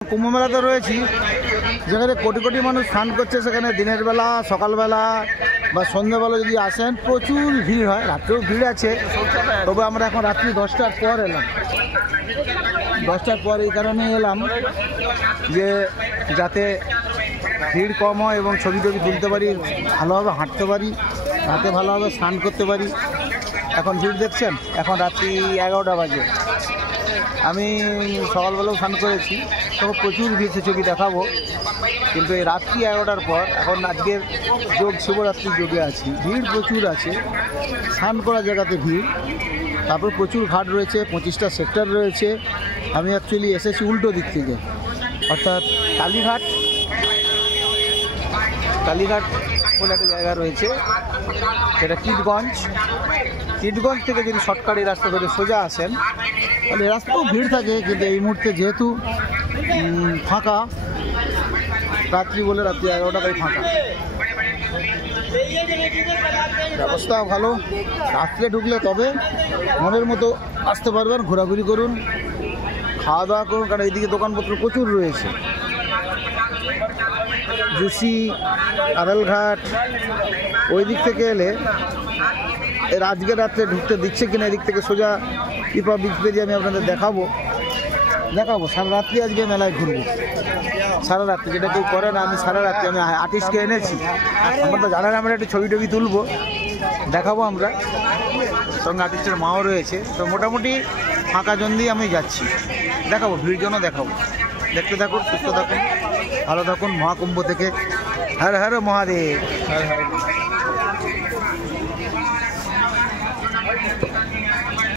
কুম্ভ মেলাতে রয়েছি, যেখানে কোটি কোটি মানুষ স্নান করছে। সেখানে দিনের বেলা, সকালবেলা বা সন্ধ্যাবেলা যদি আসেন প্রচুর ভিড় হয়। রাত্রেও ভিড় আছে, তবে আমরা এখন রাত্রি 10টার পর এলাম। 10টার পর এই কারণে এলাম যে যাতে ভিড় কম হয় এবং ছবি টবি তুলতে পারি, ভালোভাবে হাঁটতে পারি, রাতে ভালোভাবে স্নান করতে পারি। এখন ভিড় দেখছেন, এখন রাত্রি 11টা বাজে। আমি সকালবেলাও স্নান করেছি, তখন প্রচুর ভিড়, ছবি দেখাবো। কিন্তু এই রাত্রি 11টার পর, এখন আজকের যোগ শিবরাত্রির যোগে আছি, ভিড় প্রচুর আছে। স্নান করার জায়গাতে ভিড়, তারপর প্রচুর ঘাট রয়েছে, 25টা সেক্টর রয়েছে। আমি অ্যাকচুয়ালি এসেছি উল্টো দিক থেকে, অর্থাৎ কালীঘাট বলে একটা জায়গা রয়েছে, সেটা কিটগঞ্জ থেকে যদি শর্টকাট এই রাস্তা ধরে সোজা আসেন তাহলে রাস্তাও ভিড় থাকে। কিন্তু এই মুহূর্তে যেহেতু ফাঁকা, রাত্রি বলে রাত্রি 11টায় ফাঁকা, ব্যবস্থা ভালো। রাত্রে ঢুকলে তবে মনের মতো আসতে পারবেন, ঘোরাঘুরি করুন, খাওয়া দাওয়া করুন, কারণ এইদিকে দোকানপত্র প্রচুর রয়েছে। জুসি, আড়ালঘাট, ওই দিক থেকে এলে এর আজকে রাত্রে ঢুকতে দিচ্ছে কিনা, এদিক থেকে সোজা পিপা বিচ পেরিয়ে আমি আপনাদের দেখাবো। সারা রাত্রি আজকে মেলায় ঘুরবো, সারা রাত্রি, যেটা কেউ করে না। আমি সারা রাত্রি, আমি আর্টিস্টকে এনেছি, আমরা তো জানেন, আমরা একটু ছবি টবি তুলবো, দেখাবো আমরা। সঙ্গে আর্টিস্টের মাও রয়েছে। তো মোটামুটি ফাঁকা জন দিয়ে আমি যাচ্ছি, দেখাবো, ভিড় জন্য দেখাবো। দেখতে থাকুন, সুস্থ থাকুন, ভালো থাকুন। মহাকুম্ভ থেকে হর হর মহাদেব, হর হর।